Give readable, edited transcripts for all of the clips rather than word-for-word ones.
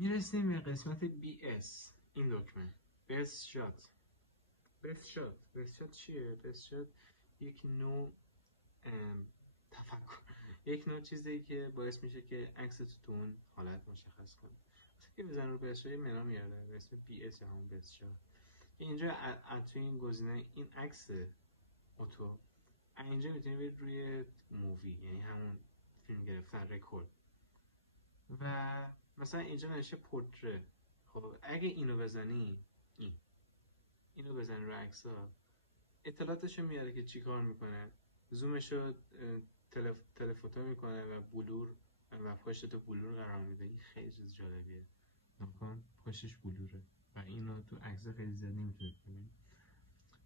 میرسیم به قسمت BS این دکمه Best Shot. Best Shot چیه؟ Best Shot یک نوع تفکر، یک نوع چیزی که باعث میشه که عکس تو اون حالت مشخص کنه. مثلا که بزن رو Best Shot یه منو میاره به اسم BS یا همون Best Shot. اینجا توی این گزینه این عکس اتو اینجا میتونی برید روی مووی، یعنی همون فیلم گرفتن رکورد، و مثلا اینجا نوشته پورتره. خب اگه اینو بزنی، اینو بزنی رو عکس‌ها، اطلاعاتشو میاره که چی کار میکنه، زومشو تلفوتو میکنه و بلور و پشتتو بلور قرار میده. این خیلی چیز جالبیه. نکن پشتش بلوره و اینو تو عکس خیلی زیاد نمیتونید ببینید.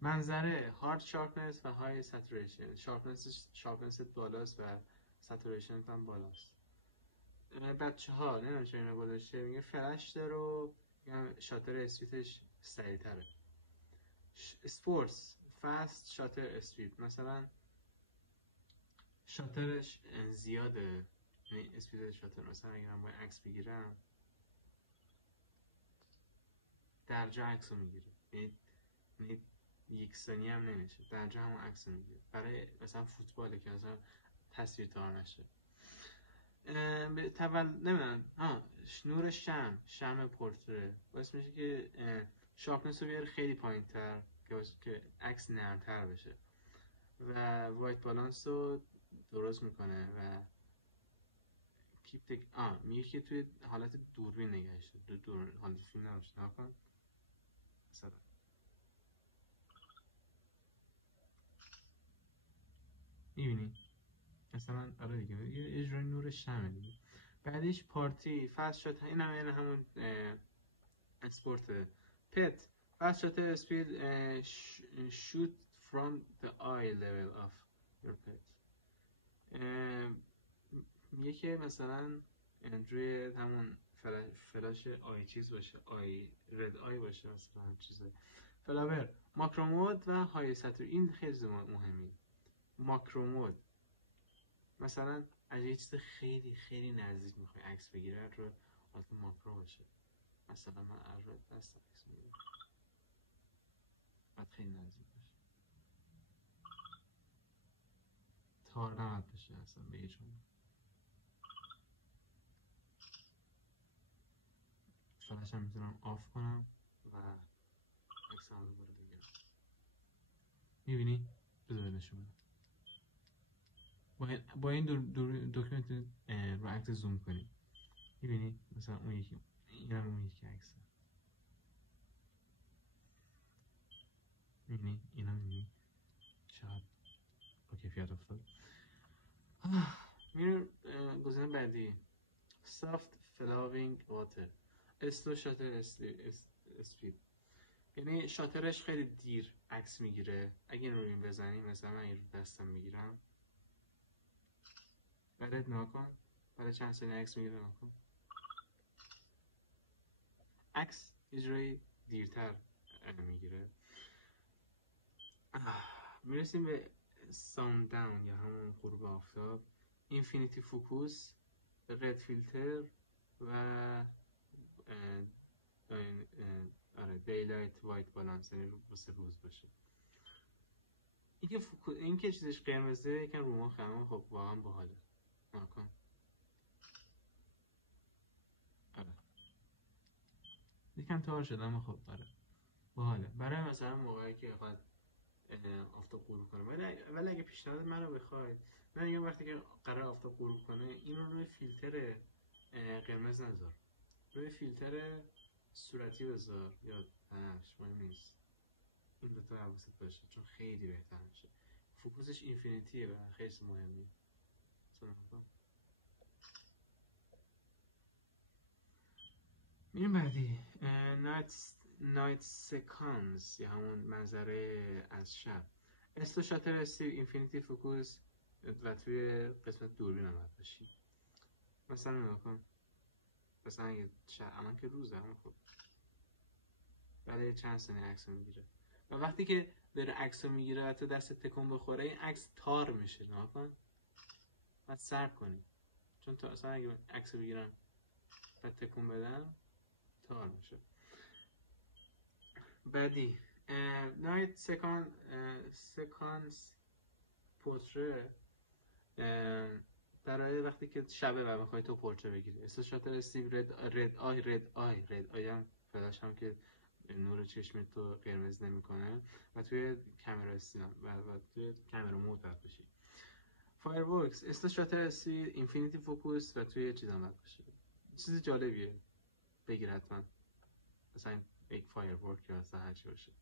منظره هارد شارپنس و های ساتوریشن. شارپنس بالاست و ساتوریشن هم بالاست. بچه ها نمیدونم چرا اینو گذاشته، میگه فلش داره و شاتر اسپیدش سریع‌تره. اسپورتس فاست شاتر اسپید، مثلا شاترش زیاده، یعنی اسپید شاتر. مثلا اگر من باید عکس بگیرم درجا عکس رو میگیره، یعنی یک ثانیه هم نمیشه، درجا همون عکس رو میگیره. برای مثلا فوتباله که مثلا تصویر تار نشه. نمیدونم نور شم پورتره باعث میشه که شارپنس رو بیاره خیلی پایین تر که عکس نرمتر بشه، و وایت بالانس رو درست میکنه و میگه که توی حالت دوربین نگهش دور حالت فیلم نباشه. نکن مثلا میبینی مثلا آره دیگه یه اجرای نور شمه دیگه. بعدش پارتی فست شات، این همون اسپورت. پت فست شات اسپید shoot from the eye level of your pet. میگه که مثلا روی همون فلاش آی چیز باشه، آی رد آی باشه، مثلا هم چیزه. فلاور ماکرومود و های ساتور، این خیلی مهمی. ماکرومود مثلا اگه یه چیز خیلی خیلی نزدیک میخوای عکس بگیره رو حالت ماکرو باشه. مثلا من از رو دست عکس میگیرم باید خیلی نزدیک باشه، تار نمید بشه اصلا به هیچ عنوان. فلش هم میتونم آف کنم و عکس هم دوباره بگیرم. میبینی؟ بذار نشون بدم. با این دکمه رو عکس زوم کنی، میبینی؟ مثلا اون یکی، این هم اون یکی عکسه. میبینی؟ این هم میبینی؟ چقدر با کیفیت افتاد. میریم گزینه بعدی soft flowing water. اسلو شاتر اسپید، یعنی شاترش خیلی دیر عکس میگیره. اگه رو این بزنی، مثلا من این رو دستم میگیرم، بعد ناکن برای چند ثانیه عکس میگیره، ناکن عکس اجرای دیرتر میگیره. میرسیم به ساون داون یا همون غروب آفتاب. اینفینیتی فوکوس، رد فیلتر و آره دیلایت وایت بالانس، یعنی واسه روز باشه. این که چیزش قرمزه یکم رو ما خمه، خب واقعا باحاله. نکن آره یکم تار شده اما خب آره باحاله برای مثلا موقعی که بخواد آفتاب غروب کنه. ولی اگه پیشنهاد منو بخواید، من میگم وقتی که قرار آفتاب غروب کنه اینو روی فیلتر قرمز نذار، روی فیلتر صورتی بذار یا بنفش، مهم نیست. این دوتا حواست باشه چون خیلی بهتر میشه. فوکوسش اینفینیتیه و خیلی مهمیه. میریم بعدی نایت سکانس یا همون منظره از شب. استو شاتر استیو اینفینیتی فوکوس و توی قسمت دوربین هم باید باشی. مثلا نکن مثلا اگه الان که روزه هم خب برای چند ثانیه عکس میگیره و وقتی که داره عکس میگیره و تو دست تکون بخوره این عکس تار میشه. نکن بعد سر کنی، چون تو اصلا اگه عکس بگیرم بعد تکون بدم کوتاه میشه. بعدی نایت سکانس پورتره برای وقتی که شبه و بخوای تو پورتره بگیری. استشاتر استیو رد آی هم فلاش هم که نور چشمت تو قرمز نمیکنه و توی کامرا استیلان و توی کامرا مود باید باشی. فایرورکس استشاتر استیو اینفینیتی فوکوس و توی چیز هم باید باشی. چیز جالبیه بگیر حتما، مثلا یک فایرورک یا مثلا هرچی باشه.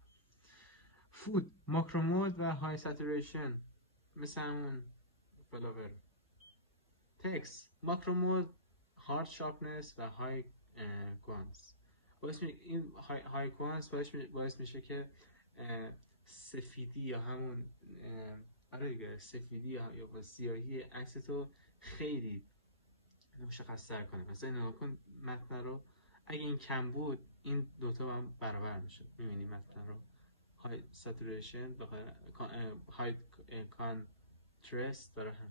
فود ماکرو مود و های ساتوریشن مثل همون فلاور. تکس ماکرو مود هارد شارپنس و های کوانس. این های کوانس باعث میشه که سفیدی یا همون سفیدی یا با سیاهی عکس تو خیلی مشخص‌تر کنه. مثلا نگاه کن متن رو، اگه این کم بود این دوتا هم برابر میشه. میبینی متن رو های ساتوریشن های کانترست داره هم.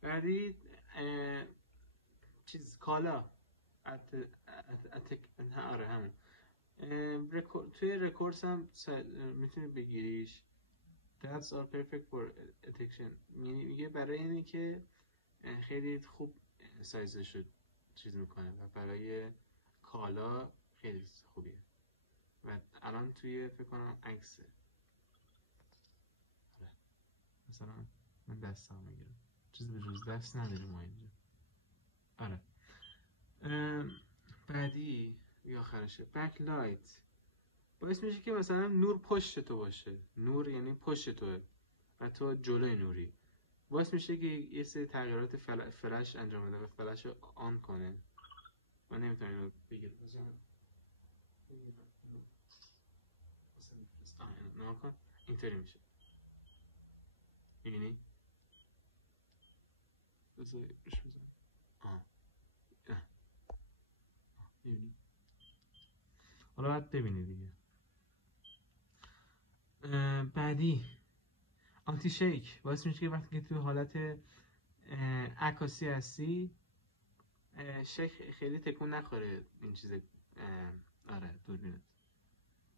بعدی چیز کالا آره همون توی رکوردز هم میتونی بگیریش. That's all perfect for detection. میگه برای اینی که خیلی خوب سایزش رو چیز میکنه و برای کالا خیلی خوبیه. و الان توی فکر کنم عکسه. آره. مثلا من دستم میگیرم، چیز به جز دست نداریم ما اینجا. آره. بعدی یا آخرشه بک لایت باعث میشه که مثلا نور پشت تو باشه. نور یعنی پشت توه و تو جلوی نوری. باعث میشه که یه سری تغییرات فلش انجام بده و فلش رو آن کنه. من نمیتونم اینو بگیرم مثلا نها کن اینطوری میشه. میبینی؟ بذار روش بزن. میبینی؟ حالا باید ببینی دیگه. بعدی آنتی شیک باعث میشه که وقتی که توی حالت عکاسی هستی شیک خیلی تکون نخوره این چیز. آره دوربینت.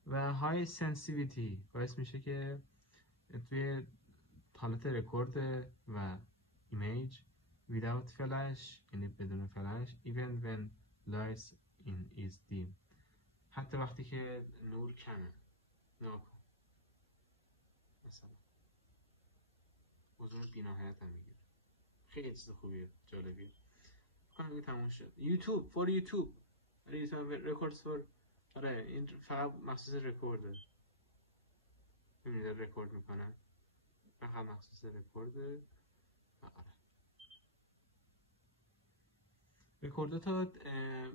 و های سنسیویتی باعث میشه که توی حالت رکورد و ایمیج without flash یعنی بدون فلش even when light is dim حتی وقتی که نور کمه. ناکن مثلا حضور بینهایت هم میگیره. خیلی چیز خوبیه، جالبیه. کنم تموم شد. یوتیوب فور یوتیوب رکوردز فور. آره این فقط مخصوص رکورده. میبینید رکورد میکنن فقط مخصوص رکورده. آره رکوردتا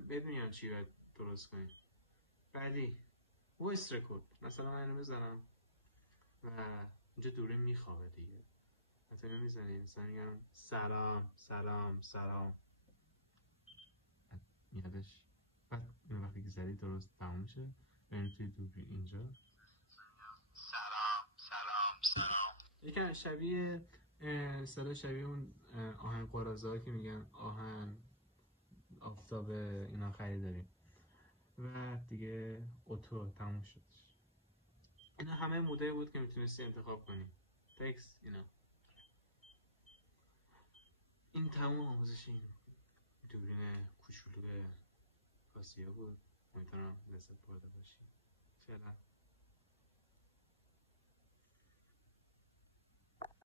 بهت میگم چی باید درست کنی. بعدی وایس رکورد. مثلا من اینو میزنم و اینجا دوره میخوابه دیگه. مثلا اینو میزنی مثلا میگم سلام سلام سلام میادش. بعد این وقتی که زدی درست تموم میشه و این توی دوری اینجا سلام سلام سلام. یکم شبیه صدا شبیه اون آهن قرازه که میگن آهن آفتاب اینا خریداریم. و دیگه اوتو تموم شدش. اینا همه مودایی بود که میتونستی انتخاب کنی. تکست اینا. این تمام آموزش این دوربین کوچولو آسیا بود. امیدوارم لذت برده باشی.